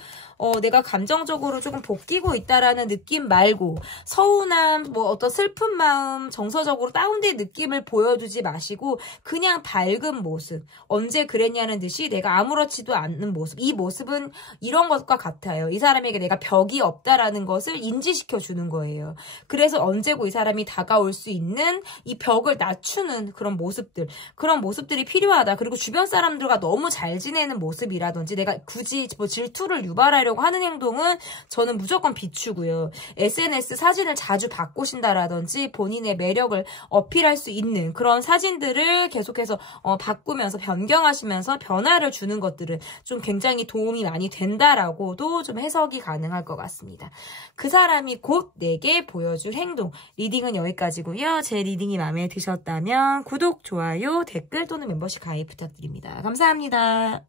내가 감정적으로 조금 볶이고 있다라는 느낌 말고 서운함, 뭐 어떤 슬픈 마음, 정서적으로 다운된 느낌을 보여주지 마시고 그냥 밝은 모습. 언제 그랬냐는 듯이 내가 아무렇지도 않는 모습. 이 모습은 이런 것과 같아요. 이 사람에게 내가 벽이 없다라는 것을 인지시켜 주는 거예요. 그래서 언제고 이 사람이 다가올 수 있는 이 벽을 낮추는 그런 모습들. 그런 모습들이 필요하다. 그리고 주변 사람들과 너무 잘 지내는 모습이라든지 내가 굳이 뭐 질투를 유발하려고 하는 행동은 저는 무조건 비추고요. SNS 사진을 자주 바꾸신다라든지 본인의 매력을 어필할 수 있는 그런 사진들을 계속해서 바꾸면서 변경하시면서 변화를 주는 것들은 좀 굉장히 도움이 많이 된다라고도 좀 해석이 가능할 것 같습니다. 그 사람이 곧 내게 보여줄 행동. 리딩은 여기까지고요. 제 리딩이 마음에 드셨다면 구독, 좋아요, 댓글 또는 멤버십 가입 부탁드립니다. 감사합니다.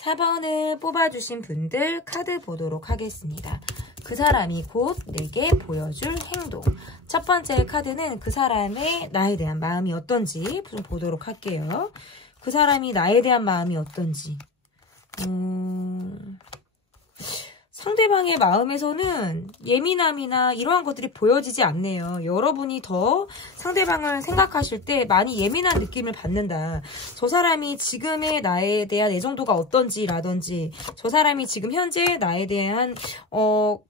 4번을 뽑아주신 분들 카드 보도록 하겠습니다. 그 사람이 곧 내게 보여줄 행동. 첫 번째 카드는 그 사람의 나에 대한 마음이 어떤지 좀 보도록 할게요. 그 사람이 나에 대한 마음이 어떤지. 상대방의 마음에서는 예민함이나 이러한 것들이 보여지지 않네요. 여러분이 더 상대방을 생각하실 때 많이 예민한 느낌을 받는다. 저 사람이 지금의 나에 대한 애정도가 어떤지라든지 저 사람이 지금 현재 나에 대한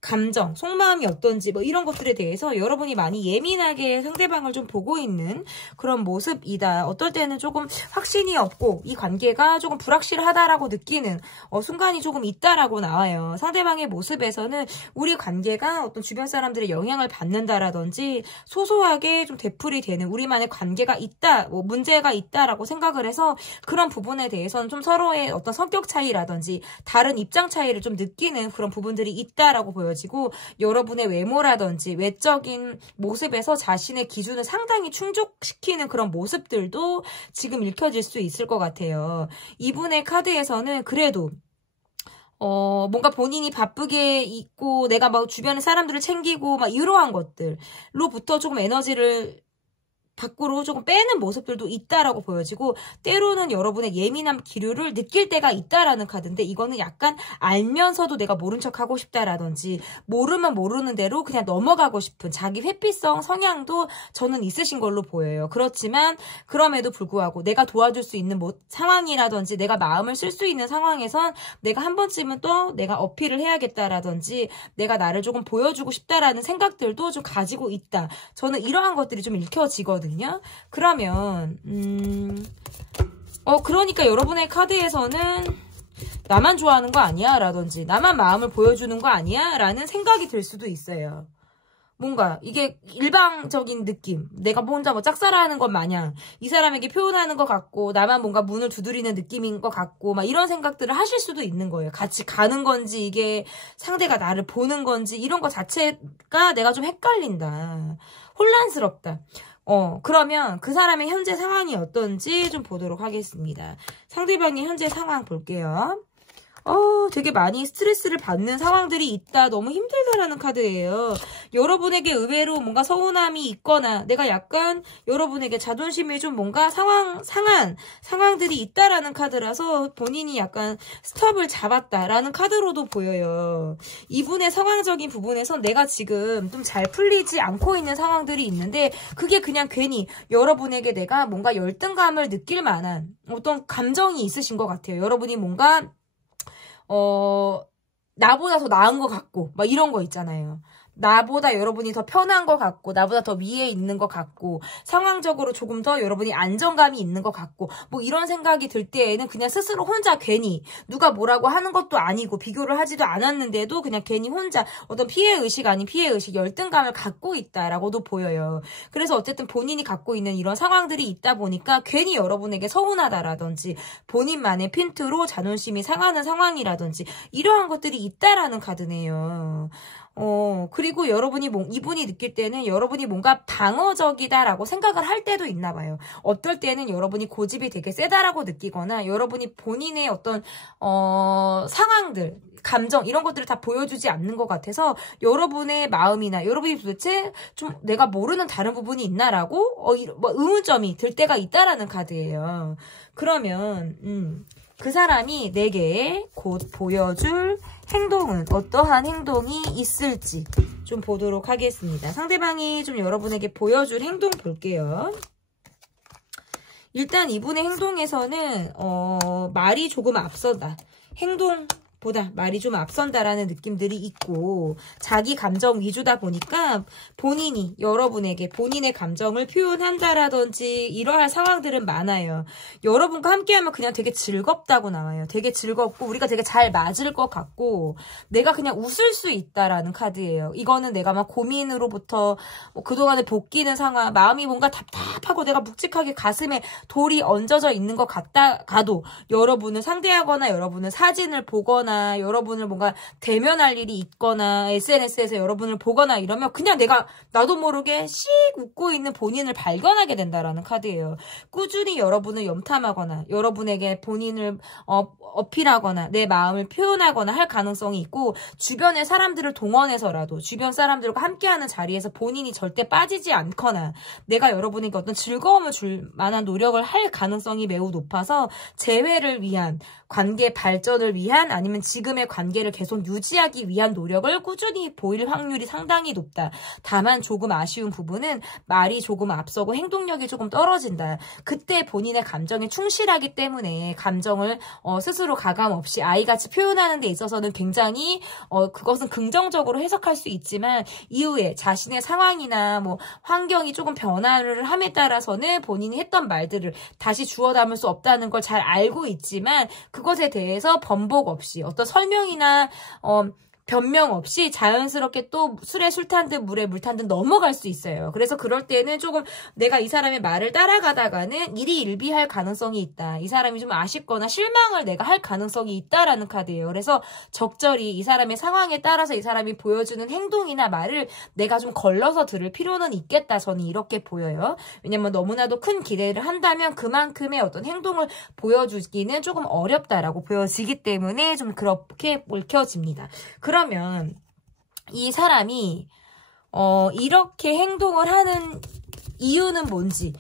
감정, 속마음이 어떤지 뭐 이런 것들에 대해서 여러분이 많이 예민하게 상대방을 좀 보고 있는 그런 모습이다. 어떨 때는 조금 확신이 없고 이 관계가 조금 불확실하다라고 느끼는 순간이 조금 있다라고 나와요. 상대방의 모습에서는 우리 관계가 어떤 주변 사람들의 영향을 받는다라든지 소소하게 좀 되풀이 되는 우리만의 관계가 있다, 뭐 문제가 있다라고 생각을 해서 그런 부분에 대해서는 좀 서로의 어떤 성격 차이라든지 다른 입장 차이를 좀 느끼는 그런 부분들이 있다라고 보여지고 여러분의 외모라든지 외적인 모습에서 자신의 기준을 상당히 충족시키는 그런 모습들도 지금 읽혀질 수 있을 것 같아요. 이분의 카드에서는 그래도 뭔가 본인이 바쁘게 있고 내가 막 주변의 사람들을 챙기고 막 이러한 것들로부터 조금 에너지를 밖으로 조금 빼는 모습들도 있다라고 보여지고 때로는 여러분의 예민한 기류를 느낄 때가 있다라는 카드인데 이거는 약간 알면서도 내가 모른 척하고 싶다라든지 모르면 모르는 대로 그냥 넘어가고 싶은 자기 회피성 성향도 저는 있으신 걸로 보여요. 그렇지만 그럼에도 불구하고 내가 도와줄 수 있는 상황이라든지 내가 마음을 쓸 수 있는 상황에선 내가 한 번쯤은 또 내가 어필을 해야겠다라든지 내가 나를 조금 보여주고 싶다라는 생각들도 좀 가지고 있다. 저는 이러한 것들이 좀 읽혀지거든요. 그러면 그러니까 여러분의 카드에서는 나만 좋아하는 거 아니야? 라든지 나만 마음을 보여주는 거 아니야? 라는 생각이 들 수도 있어요. 뭔가 이게 일방적인 느낌, 내가 혼자 뭐 짝사랑하는 것 마냥 이 사람에게 표현하는 것 같고 나만 뭔가 문을 두드리는 느낌인 것 같고 막 이런 생각들을 하실 수도 있는 거예요. 같이 가는 건지 이게 상대가 나를 보는 건지 이런 것 자체가 내가 좀 헷갈린다, 혼란스럽다. 그러면 그 사람의 현재 상황이 어떤지 좀 보도록 하겠습니다. 상대방의 현재 상황 볼게요. 되게 많이 스트레스를 받는 상황들이 있다. 너무 힘들다라는 카드예요. 여러분에게 의외로 뭔가 서운함이 있거나 내가 약간 여러분에게 자존심이 좀 뭔가 상한 상황들이 있다라는 카드라서 본인이 약간 스톱을 잡았다라는 카드로도 보여요. 이분의 상황적인 부분에서 내가 지금 좀 잘 풀리지 않고 있는 상황들이 있는데 그게 그냥 괜히 여러분에게 내가 뭔가 열등감을 느낄 만한 어떤 감정이 있으신 것 같아요. 여러분이 뭔가 나보다 더 나은 것 같고, 막 이런 거 있잖아요. 나보다 여러분이 더 편한 것 같고, 나보다 더 위에 있는 것 같고, 상황적으로 조금 더 여러분이 안정감이 있는 것 같고, 뭐 이런 생각이 들 때에는 그냥 스스로 혼자 괜히 누가 뭐라고 하는 것도 아니고, 비교를 하지도 않았는데도 그냥 괜히 혼자 어떤 피해의식 아닌 피해의식, 열등감을 갖고 있다라고도 보여요. 그래서 어쨌든 본인이 갖고 있는 이런 상황들이 있다 보니까 괜히 여러분에게 서운하다라든지, 본인만의 핀트로 자존심이 상하는 상황이라든지, 이러한 것들이 있다라는 카드네요. 그리고 이분이 느낄 때는 여러분이 뭔가 방어적이다라고 생각을 할 때도 있나 봐요. 어떨 때는 여러분이 고집이 되게 세다라고 느끼거나 여러분이 본인의 어떤, 상황들, 감정, 이런 것들을 다 보여주지 않는 것 같아서 여러분의 마음이나 여러분이 도대체 좀 내가 모르는 다른 부분이 있나라고, 의문점이 들 때가 있다라는 카드예요. 그러면, 그 사람이 내게 곧 보여줄 행동은 어떠한 행동이 있을지 좀 보도록 하겠습니다. 상대방이 좀 여러분에게 보여줄 행동 볼게요. 일단 이분의 행동에서는 말이 조금 앞선다. 행동보다 말이 좀 앞선다라는 느낌들이 있고 자기 감정 위주다 보니까 본인이 여러분에게 본인의 감정을 표현한다라든지 이러할 상황들은 많아요. 여러분과 함께하면 그냥 되게 즐겁다고 나와요. 되게 즐겁고 우리가 되게 잘 맞을 것 같고 내가 그냥 웃을 수 있다라는 카드예요. 이거는 내가 막 고민으로부터 그동안에 볶이는 상황, 마음이 뭔가 답답하고 내가 묵직하게 가슴에 돌이 얹어져 있는 것 같다가도 여러분을 상대하거나 여러분을 사진을 보거나 여러분을 뭔가 대면할 일이 있거나 SNS에서 여러분을 보거나 이러면 그냥 나도 모르게 씩 웃고 있는 본인을 발견하게 된다라는 카드예요. 꾸준히 여러분을 염탐하거나 여러분에게 본인을 어필하거나 내 마음을 표현하거나 할 가능성이 있고 주변의 사람들을 동원해서라도 주변 사람들과 함께하는 자리에서 본인이 절대 빠지지 않거나 내가 여러분에게 어떤 즐거움을 줄 만한 노력을 할 가능성이 매우 높아서 재회를 위한 관계 발전을 위한 아니면 사람은 지금의 관계를 계속 유지하기 위한 노력을 꾸준히 보일 확률이 상당히 높다. 다만 조금 아쉬운 부분은 말이 조금 앞서고 행동력이 조금 떨어진다. 그때 본인의 감정에 충실하기 때문에 감정을 스스로 가감 없이 아이같이 표현하는 데 있어서는 굉장히 그것은 긍정적으로 해석할 수 있지만 이후에 자신의 상황이나 뭐 환경이 조금 변화를 함에 따라서는 본인이 했던 말들을 다시 주워 담을 수 없다는 걸 잘 알고 있지만 그것에 대해서 번복 없이 어떤 설명이나 변명 없이 자연스럽게 또 술에 술 탄 듯 물에 물 탄 듯 넘어갈 수 있어요. 그래서 그럴 때는 조금 내가 이 사람의 말을 따라가다가는 일이 일비할 가능성이 있다. 이 사람이 좀 아쉽거나 실망을 내가 할 가능성이 있다라는 카드예요. 그래서 적절히 이 사람의 상황에 따라서 이 사람이 보여주는 행동이나 말을 내가 좀 걸러서 들을 필요는 있겠다. 저는 이렇게 보여요. 왜냐면 너무나도 큰 기대를 한다면 그만큼의 어떤 행동을 보여주기는 조금 어렵다라고 보여지기 때문에 좀 그렇게 읽혀집니다. 그러면 이 사람이 이렇게 행동을 하는 이유는 뭔지,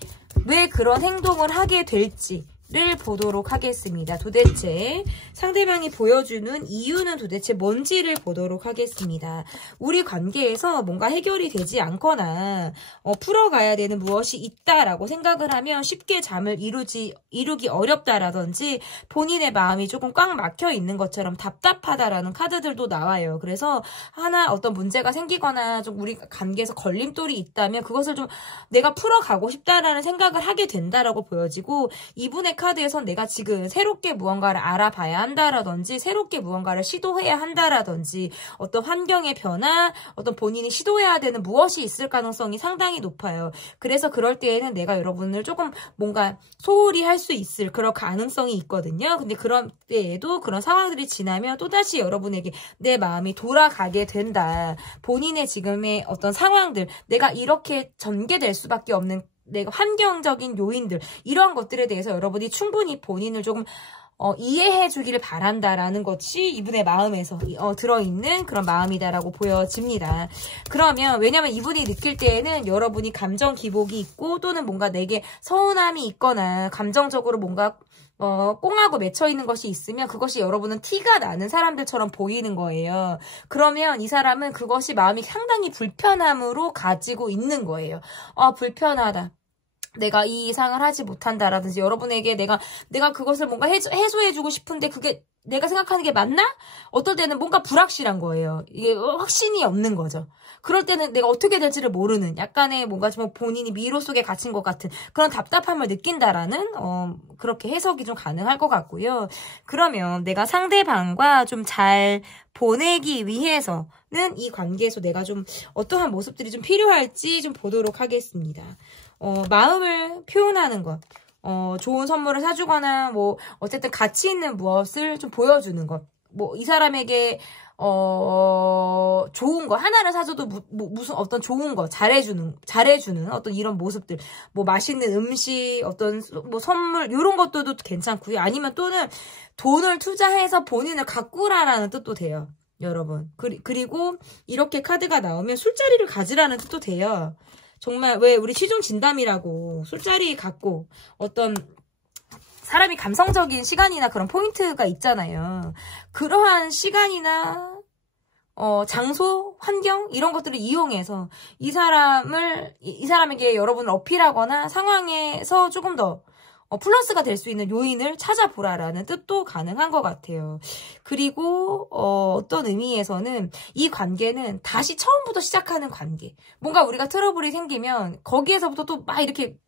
왜 그런 행동을 하게 될지를 보도록 하겠습니다. 도대체 상대방이 보여주는 이유는 도대체 뭔지를 보도록 하겠습니다. 우리 관계에서 뭔가 해결이 되지 않거나 풀어가야 되는 무엇이 있다라고 생각을 하면 쉽게 잠을 이루기 어렵다라든지 본인의 마음이 조금 꽉 막혀 있는 것처럼 답답하다라는 카드들도 나와요. 그래서 하나 어떤 문제가 생기거나 좀 우리 관계에서 걸림돌이 있다면 그것을 좀 내가 풀어가고 싶다라는 생각을 하게 된다라고 보여지고, 이분의 카드에선 내가 지금 새롭게 무언가를 알아봐야 한다라든지 새롭게 무언가를 시도해야 한다라든지 어떤 환경의 변화, 어떤 본인이 시도해야 되는 무엇이 있을 가능성이 상당히 높아요. 그래서 그럴 때에는 내가 여러분을 조금 뭔가 소홀히 할 수 있을 그런 가능성이 있거든요. 근데 그런 때에도 그런 상황들이 지나면 또다시 여러분에게 내 마음이 돌아가게 된다. 본인의 지금의 어떤 상황들, 내가 이렇게 전개될 수밖에 없는 내가 환경적인 요인들, 이러한 것들에 대해서 여러분이 충분히 본인을 조금 이해해 주기를 바란다라는 것이 이분의 마음에서 들어있는 그런 마음이다라고 보여집니다. 그러면 왜냐면 이분이 느낄 때에는 여러분이 감정 기복이 있고 또는 뭔가 내게 서운함이 있거나 감정적으로 뭔가 꽁하고 맺혀있는 것이 있으면 그것이 여러분은 티가 나는 사람들처럼 보이는 거예요. 그러면 이 사람은 그것이 마음이 상당히 불편함으로 가지고 있는 거예요. 불편하다. 내가 이 이상을 하지 못한다라든지 여러분에게 내가 그것을 뭔가 해소해주고 싶은데 그게 내가 생각하는 게 맞나? 어떨 때는 뭔가 불확실한 거예요. 이게 확신이 없는 거죠. 그럴 때는 내가 어떻게 될지를 모르는 약간의 뭔가 좀 본인이 미로 속에 갇힌 것 같은 그런 답답함을 느낀다라는 그렇게 해석이 좀 가능할 것 같고요. 그러면 내가 상대방과 좀 잘 보내기 위해서는 이 관계에서 내가 좀 어떠한 모습들이 좀 필요할지 좀 보도록 하겠습니다. 마음을 표현하는 것. 좋은 선물을 사주거나, 뭐, 어쨌든 가치 있는 무엇을 좀 보여주는 것. 뭐, 이 사람에게, 좋은 거, 하나를 사줘도 무슨 어떤 좋은 거, 잘해주는 어떤 이런 모습들. 뭐, 맛있는 음식, 어떤, 뭐, 선물, 요런 것들도 괜찮고요. 아니면 또는 돈을 투자해서 본인을 가꾸라라는 뜻도 돼요. 여러분. 그리고 이렇게 카드가 나오면 술자리를 가지라는 뜻도 돼요. 정말 왜 우리 시중 진담이라고 술자리 갖고 어떤 사람이 감성적인 시간이나 그런 포인트가 있잖아요. 그러한 시간이나 장소, 환경 이런 것들을 이용해서 이 사람에게 여러분을 어필하거나 상황에서 조금 더 플러스가 될 수 있는 요인을 찾아보라라는 뜻도 가능한 것 같아요. 그리고 어떤 의미에서는 이 관계는 다시 처음부터 시작하는 관계. 뭔가 우리가 트러블이 생기면 거기에서부터 또 막 이렇게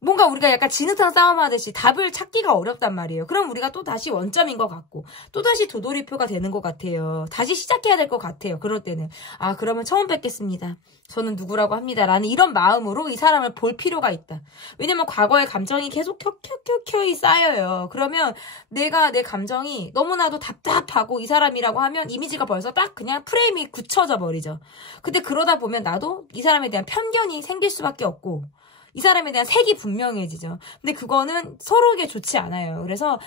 뭔가 우리가 약간 지느탕 싸움하듯이 답을 찾기가 어렵단 말이에요. 그럼 우리가 또 다시 원점인 것 같고 또 다시 도돌이표가 되는 것 같아요. 다시 시작해야 될 것 같아요. 그럴 때는 그러면 처음 뵙겠습니다. 저는 누구라고 합니다. 라는 이런 마음으로 이 사람을 볼 필요가 있다. 왜냐면 과거의 감정이 계속 켜켜켜켜이 쌓여요. 그러면 내가 내 감정이 너무나도 답답하고 이 사람이라고 하면 이미지가 벌써 딱 그냥 프레임이 굳혀져 버리죠. 근데 그러다 보면 나도 이 사람에 대한 편견이 생길 수밖에 없고 이 사람에 대한 색이 분명해지죠. 근데 그거는 서로에게 좋지 않아요. 그래서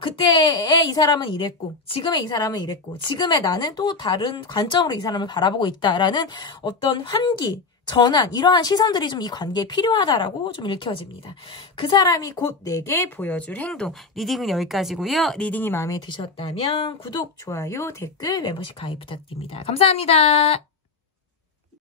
그때의 이 사람은 이랬고 지금의 이 사람은 이랬고 지금의 나는 또 다른 관점으로 이 사람을 바라보고 있다라는 어떤 환기, 전환, 이러한 시선들이 좀 이 관계에 필요하다라고 좀 읽혀집니다. 그 사람이 곧 내게 보여줄 행동. 리딩은 여기까지고요. 리딩이 마음에 드셨다면 구독, 좋아요, 댓글, 멤버십 가입 부탁드립니다. 감사합니다.